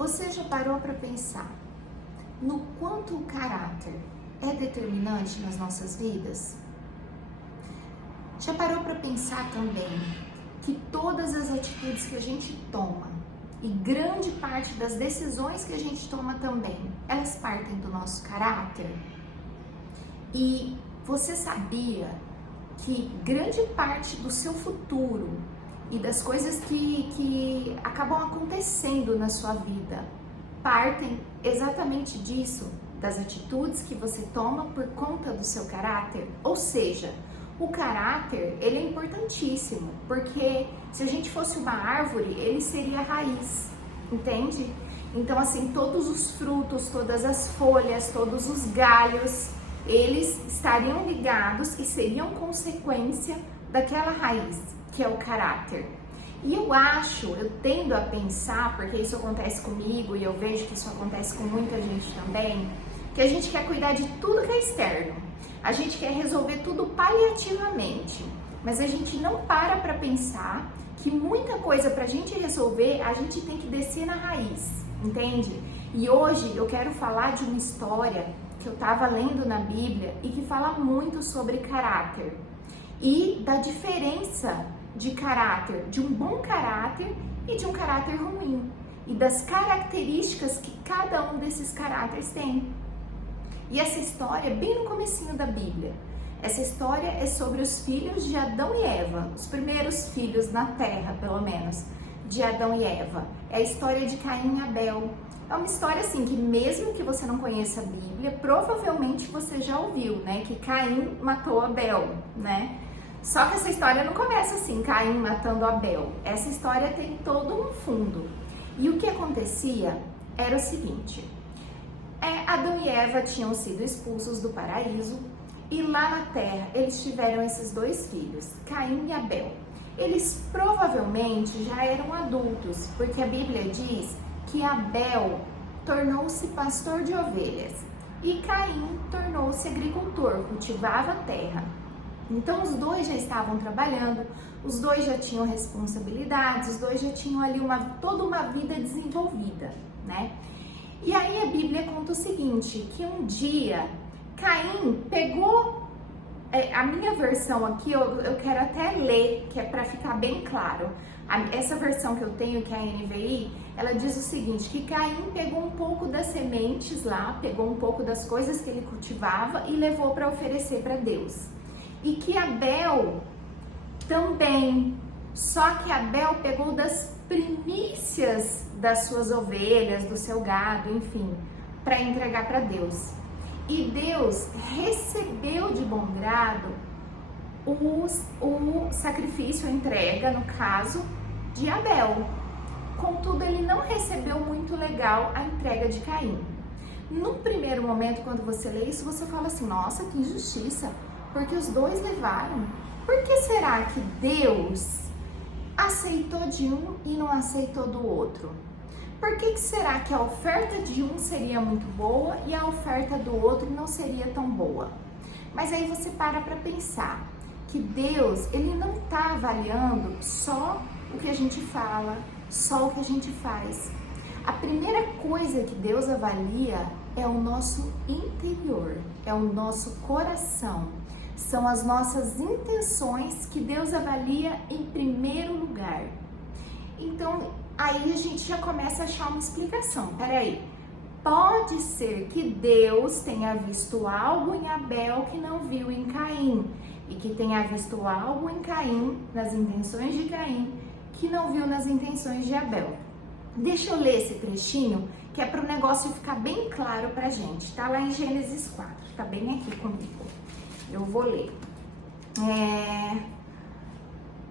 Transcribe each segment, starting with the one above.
Você já parou para pensar no quanto o caráter é determinante nas nossas vidas? Já parou para pensar também que todas as atitudes que a gente toma e grande parte das decisões que a gente toma também, elas partem do nosso caráter? E você sabia que grande parte do seu futuro e das coisas que acabam acontecendo na sua vida partem exatamente disso, das atitudes que você toma por conta do seu caráter? Ou seja, o caráter, ele é importantíssimo, porque se a gente fosse uma árvore, ele seria a raiz, entende? Então, assim, todos os frutos, todas as folhas, todos os galhos, eles estariam ligados e seriam consequência daquela raiz, que é o caráter. E eu tendo a pensar, porque isso acontece comigo e eu vejo que isso acontece com muita gente também, que a gente quer cuidar de tudo que é externo. A gente quer resolver tudo paliativamente, mas a gente não para pensar que muita coisa pra gente resolver, a gente tem que descer na raiz, entende? E hoje eu quero falar de uma história que eu tava lendo na Bíblia e que fala muito sobre caráter e da diferença de caráter, de um bom caráter e de um caráter ruim, e das características que cada um desses caráteres tem. E essa história é bem no comecinho da Bíblia. Essa história é sobre os filhos de Adão e Eva, os primeiros filhos na terra, pelo menos, de Adão e Eva. É a história de Caim e Abel. É uma história assim que mesmo que você não conheça a Bíblia, provavelmente você já ouviu, né? Que Caim matou Abel, né? Só que essa história não começa assim, Caim matando Abel. Essa história tem todo um fundo. E o que acontecia era o seguinte: Adão e Eva tinham sido expulsos do paraíso e lá na terra eles tiveram esses dois filhos, Caim e Abel. Eles provavelmente já eram adultos, porque a Bíblia diz que Abel tornou-se pastor de ovelhas e Caim tornou-se agricultor, cultivava a terra. Então os dois já estavam trabalhando, os dois já tinham responsabilidades, os dois já tinham ali toda uma vida desenvolvida, né? E aí a Bíblia conta o seguinte, que um dia Caim pegou, a minha versão aqui, eu quero até ler, que é para ficar bem claro. Essa versão que eu tenho, que é a NVI, ela diz o seguinte, que Caim pegou um pouco das sementes lá, pegou um pouco das coisas que ele cultivava e levou para oferecer para Deus. E que Abel também, só que Abel pegou das primícias das suas ovelhas, do seu gado, enfim, para entregar para Deus. E Deus recebeu de bom grado o sacrifício, a entrega, no caso, de Abel. Contudo, ele não recebeu muito legal a entrega de Caim. No primeiro momento, quando você lê isso, você fala assim, nossa, que injustiça, porque os dois levaram. Por que será que Deus aceitou de um e não aceitou do outro? Por que será que a oferta de um seria muito boa e a oferta do outro não seria tão boa? Mas aí você para pensar que Deus, ele não está avaliando só o que a gente fala, só o que a gente faz. A primeira coisa que Deus avalia é o nosso interior, é o nosso coração. São as nossas intenções que Deus avalia em primeiro lugar. Então, aí a gente já começa a achar uma explicação. Peraí, pode ser que Deus tenha visto algo em Abel que não viu em Caim, e que tenha visto algo em Caim, nas intenções de Caim, que não viu nas intenções de Abel. Deixa eu ler esse trechinho, que é para o negócio ficar bem claro pra gente. Tá lá em Gênesis 4, tá bem aqui comigo. Eu vou ler.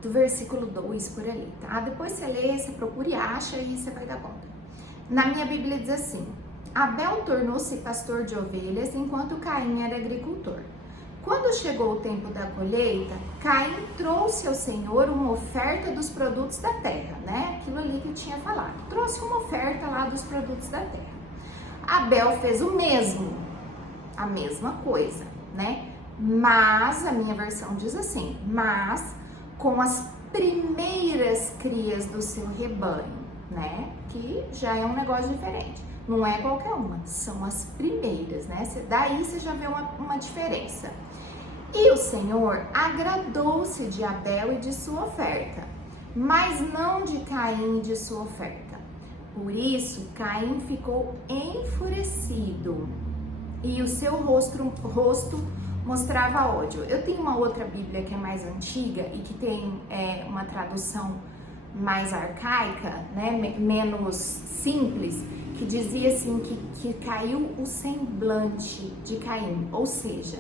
Do versículo 2 por ali, tá? Depois você lê, você procura e acha e você vai dar conta. Na minha Bíblia diz assim: Abel tornou-se pastor de ovelhas enquanto Caim era agricultor. Quando chegou o tempo da colheita, Caim trouxe ao Senhor uma oferta dos produtos da terra, né? Aquilo ali que eu tinha falado. Trouxe uma oferta lá dos produtos da terra. Abel fez o mesmo, a mesma coisa, né? Mas, a minha versão diz assim, mas com as primeiras crias do seu rebanho. né? Que já é um negócio diferente. Não é qualquer uma, são as primeiras, né? Daí você já vê uma diferença. E o Senhor agradou-se de Abel e de sua oferta, mas não de Caim e de sua oferta. Por isso, Caim ficou enfurecido e o seu rosto mostrava ódio. Eu tenho uma outra Bíblia que é mais antiga e que tem uma tradução mais arcaica, né, menos simples, que dizia assim que caiu o semblante de Caim, ou seja,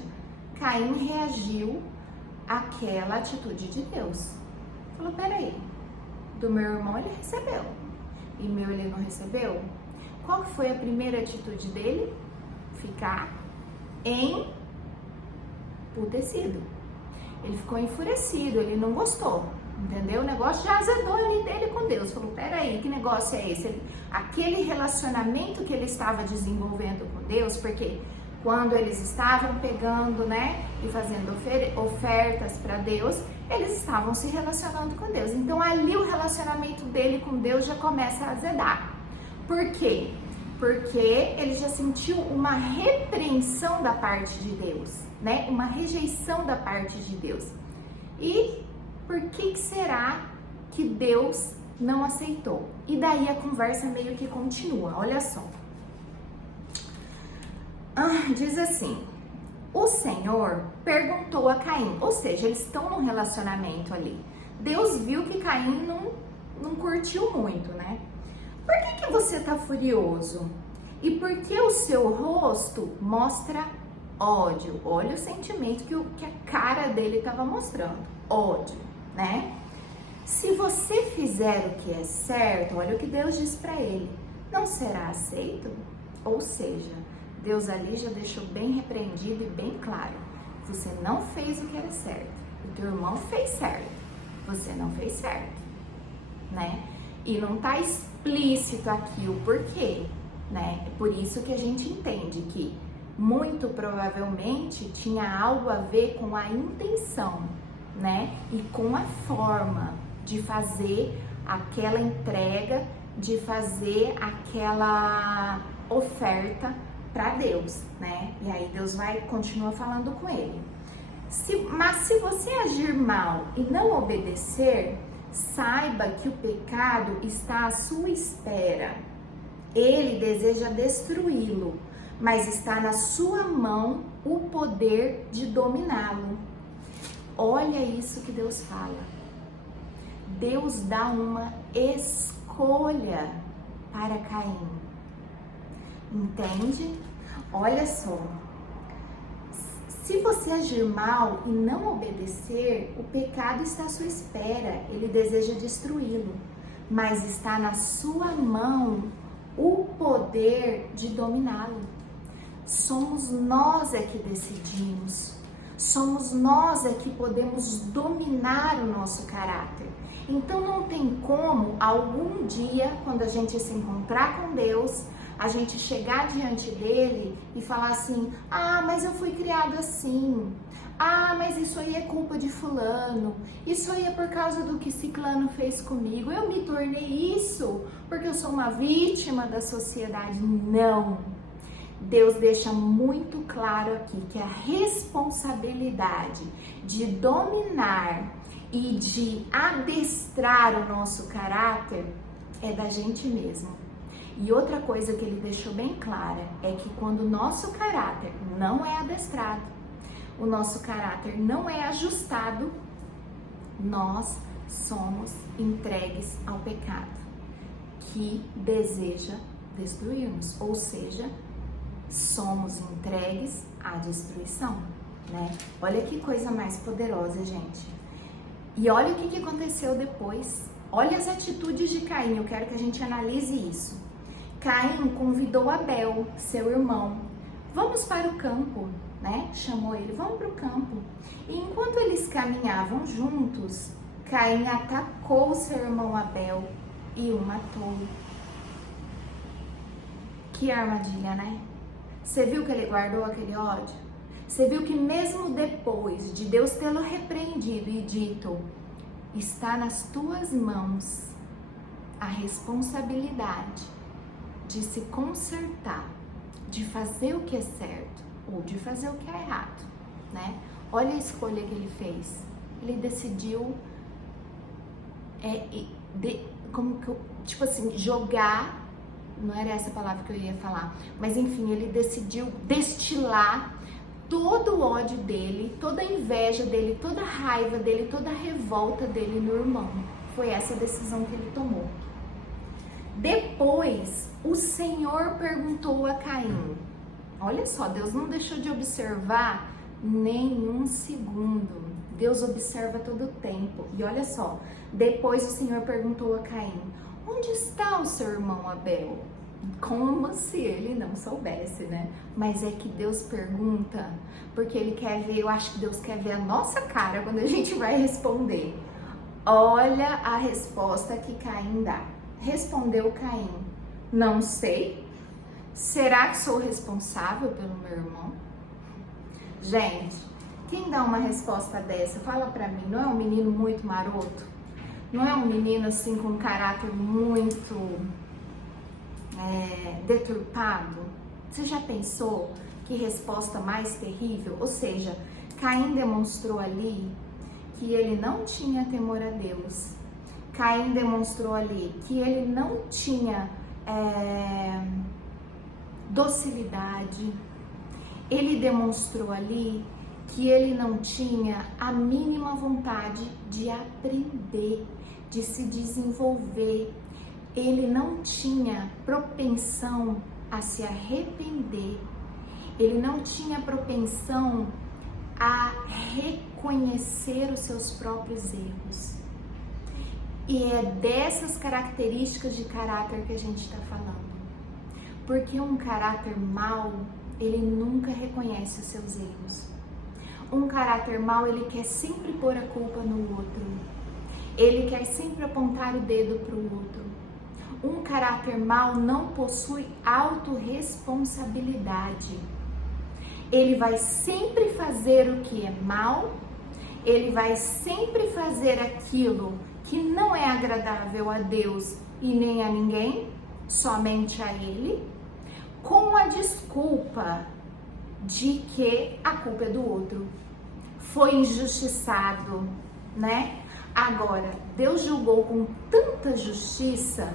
Caim reagiu àquela atitude de Deus. Falou, peraí, do meu irmão ele recebeu, e meu ele não recebeu? Qual foi a primeira atitude dele? Ficar emputecido. Ele ficou enfurecido, ele não gostou, entendeu? O negócio já azedou ali dele com Deus. Falou, peraí, que negócio é esse? Aquele relacionamento que ele estava desenvolvendo com Deus, porque quando eles estavam pegando, né, e fazendo ofertas para Deus, eles estavam se relacionando com Deus. Então ali o relacionamento dele com Deus já começa a azedar. Por quê? Porque ele já sentiu uma repreensão da parte de Deus, né? Uma rejeição da parte de Deus. E por que será que Deus não aceitou? E daí a conversa meio que continua, olha só. Diz assim, o Senhor perguntou a Caim, ou seja, eles estão num relacionamento ali. Deus viu que Caim não curtiu muito, né? Por que você está furioso? E por que o seu rosto mostra ódio? Olha o sentimento que a cara dele estava mostrando, ódio, né? Se você fizer o que é certo, olha o que Deus diz para ele, não será aceito? Ou seja, Deus ali já deixou bem repreendido e bem claro, você não fez o que era certo, o teu irmão fez certo, você não fez certo, né? E não está explícito aqui o porquê, né? É por isso que a gente entende que muito provavelmente tinha algo a ver com a intenção, né? E com a forma de fazer aquela entrega, de fazer aquela oferta para Deus, né? E aí Deus continua falando com ele. Mas se você agir mal e não obedecer, saiba que o pecado está à sua espera. Ele deseja destruí-lo, mas está na sua mão o poder de dominá-lo. Olha isso que Deus fala. Deus dá uma escolha para Caim. Entende? Olha só. Se você agir mal e não obedecer, o pecado está à sua espera, ele deseja destruí-lo, mas está na sua mão o poder de dominá-lo. Somos nós que decidimos, somos nós que podemos dominar o nosso caráter. Então não tem como algum dia, quando a gente se encontrar com Deus, a gente chegar diante dele e falar assim, mas eu fui criado assim, mas isso aí é culpa de fulano, isso aí é por causa do que ciclano fez comigo, eu me tornei isso porque eu sou uma vítima da sociedade. Não, Deus deixa muito claro aqui que a responsabilidade de dominar e de adestrar o nosso caráter é da gente mesmo. E outra coisa que ele deixou bem clara é que quando o nosso caráter não é adestrado, o nosso caráter não é ajustado, nós somos entregues ao pecado, que deseja destruir-nos, ou seja, somos entregues à destruição, né? Olha que coisa mais poderosa, gente. E olha o que aconteceu depois. Olha as atitudes de Caim, eu quero que a gente analise isso. Caim convidou Abel, seu irmão, vamos para o campo, né? Chamou ele, vamos para o campo. E enquanto eles caminhavam juntos, Caim atacou seu irmão Abel e o matou. Que armadilha, né? Você viu que ele guardou aquele ódio? Você viu que mesmo depois de Deus tê-lo repreendido e dito, está nas tuas mãos a responsabilidade de se consertar, de fazer o que é certo ou de fazer o que é errado, né? Olha a escolha que ele fez. Ele decidiu tipo assim, jogar, não era essa palavra que eu ia falar, mas enfim, ele decidiu destilar todo o ódio dele, toda a inveja dele, toda a raiva dele, toda a revolta dele no irmão. Foi essa a decisão que ele tomou. Depois, o Senhor perguntou a Caim. Olha só, Deus não deixou de observar nenhum segundo. Deus observa todo o tempo. E olha só, depois o Senhor perguntou a Caim: onde está o seu irmão Abel? Como se ele não soubesse, né? Mas é que Deus pergunta porque ele quer ver, eu acho que Deus quer ver a nossa cara quando a gente vai responder. Olha a resposta que Caim dá. Respondeu Caim: não sei. Será que sou responsável pelo meu irmão? Gente, quem dá uma resposta dessa? Fala pra mim, não é um menino muito maroto? Não é um menino assim com um caráter muito deturpado? Você já pensou que resposta mais terrível? Ou seja, Caim demonstrou ali que ele não tinha temor a Deus. Caim demonstrou ali que ele não tinha docilidade. Ele demonstrou ali que ele não tinha a mínima vontade de aprender, de se desenvolver. Ele não tinha propensão a se arrepender. Ele não tinha propensão a reconhecer os seus próprios erros. E é dessas características de caráter que a gente está falando. Porque um caráter mau, ele nunca reconhece os seus erros. Um caráter mau, ele quer sempre pôr a culpa no outro. Ele quer sempre apontar o dedo para o outro. Um caráter mau não possui autorresponsabilidade. Ele vai sempre fazer o que é mal, ele vai sempre fazer aquilo que não é agradável a Deus e nem a ninguém, somente a ele, com a desculpa de que a culpa é do outro. Foi injustiçado, né? Agora, Deus julgou com tanta justiça,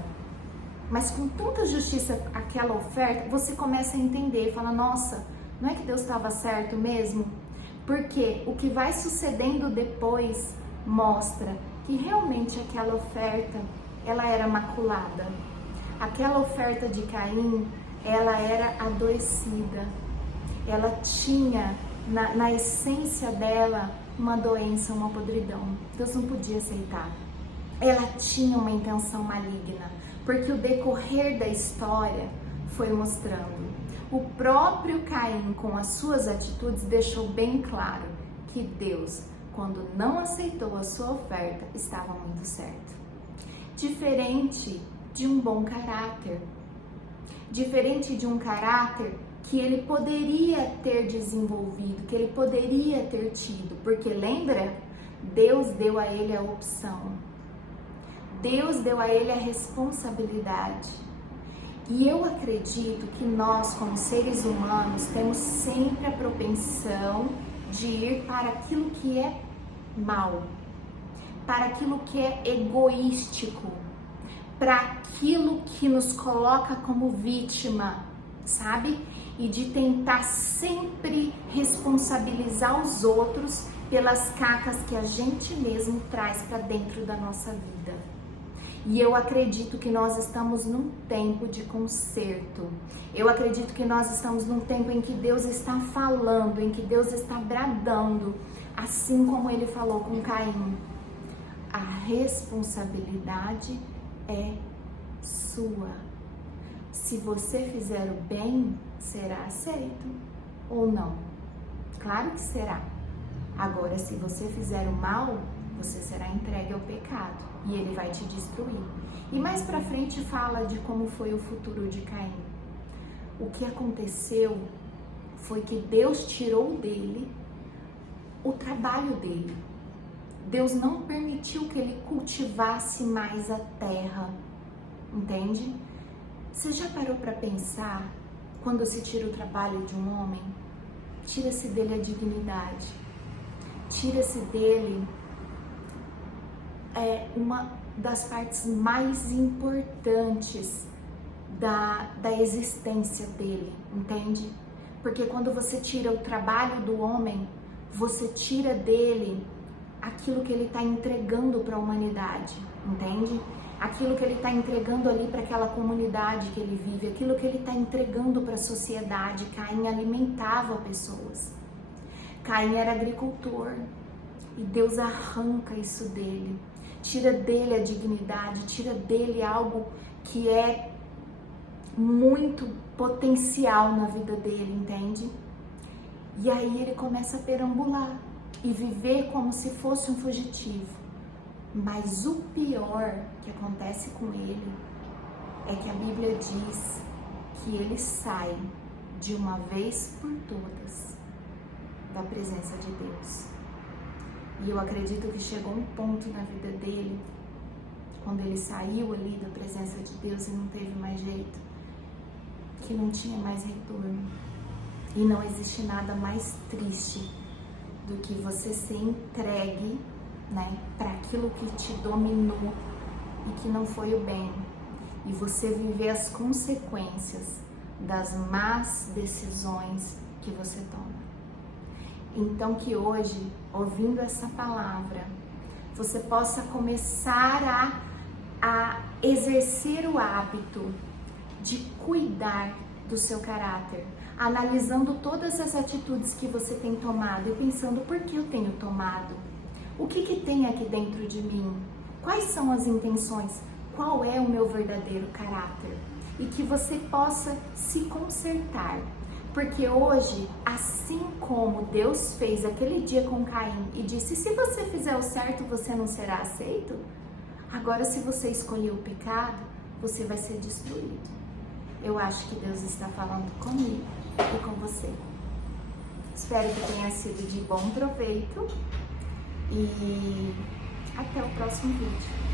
mas com tanta justiça aquela oferta, você começa a entender, fala, nossa, não é que Deus estava certo mesmo? Porque o que vai sucedendo depois mostra que realmente aquela oferta, ela era maculada. Aquela oferta de Caim, ela era adoecida. Ela tinha, na essência dela, uma doença, uma podridão. Deus não podia aceitar. Ela tinha uma intenção maligna, porque o decorrer da história foi mostrando. O próprio Caim, com as suas atitudes, deixou bem claro que Deus, quando não aceitou a sua oferta, estava muito certo. Diferente de um bom caráter. Diferente de um caráter que ele poderia ter desenvolvido, que ele poderia ter tido. Porque lembra? Deus deu a ele a opção. Deus deu a ele a responsabilidade. E eu acredito que nós, como seres humanos, temos sempre a propensão de ir para aquilo que é mal, para aquilo que é egoístico, para aquilo que nos coloca como vítima, sabe? E de tentar sempre responsabilizar os outros pelas cacas que a gente mesmo traz para dentro da nossa vida. E eu acredito que nós estamos num tempo de conserto. Eu acredito que nós estamos num tempo em que Deus está falando, em que Deus está bradando, assim como ele falou com Caim. A responsabilidade é sua. Se você fizer o bem, será aceito ou não? Claro que será. Agora, se você fizer o mal, você será entregue ao pecado e ele vai te destruir. E mais pra frente fala de como foi o futuro de Caim. O que aconteceu foi que Deus tirou dele o trabalho dele. Deus não permitiu que ele cultivasse mais a terra. entende? Você já parou para pensar, quando se tira o trabalho de um homem, tira-se dele a dignidade, tira-se dele uma das partes mais importantes da existência dele, entende? Porque quando você tira o trabalho do homem, você tira dele aquilo que ele está entregando para a humanidade, entende? Aquilo que ele está entregando ali para aquela comunidade que ele vive, aquilo que ele está entregando para a sociedade. Caim alimentava pessoas. Caim era agricultor e Deus arranca isso dele, tira dele a dignidade, tira dele algo que é muito potencial na vida dele, entende? E aí ele começa a perambular e viver como se fosse um fugitivo. Mas o pior que acontece com ele é que a Bíblia diz que ele sai de uma vez por todas da presença de Deus. E eu acredito que chegou um ponto na vida dele, quando ele saiu ali da presença de Deus e não teve mais jeito, que não tinha mais retorno. E não existe nada mais triste do que você ser entregue, né, para aquilo que te dominou e que não foi o bem, e você viver as consequências das más decisões que você toma. Então que hoje, ouvindo essa palavra, você possa começar a exercer o hábito de cuidar do seu caráter, analisando todas as atitudes que você tem tomado e pensando: por que eu tenho tomado? O que tem aqui dentro de mim? Quais são as intenções? Qual é o meu verdadeiro caráter? E que você possa se consertar. Porque hoje, assim como Deus fez aquele dia com Caim e disse: se você fizer o certo, você não será aceito. Agora, se você escolher o pecado, você vai ser destruído. Eu acho que Deus está falando comigo e com você. Espero que tenha sido de bom proveito e até o próximo vídeo.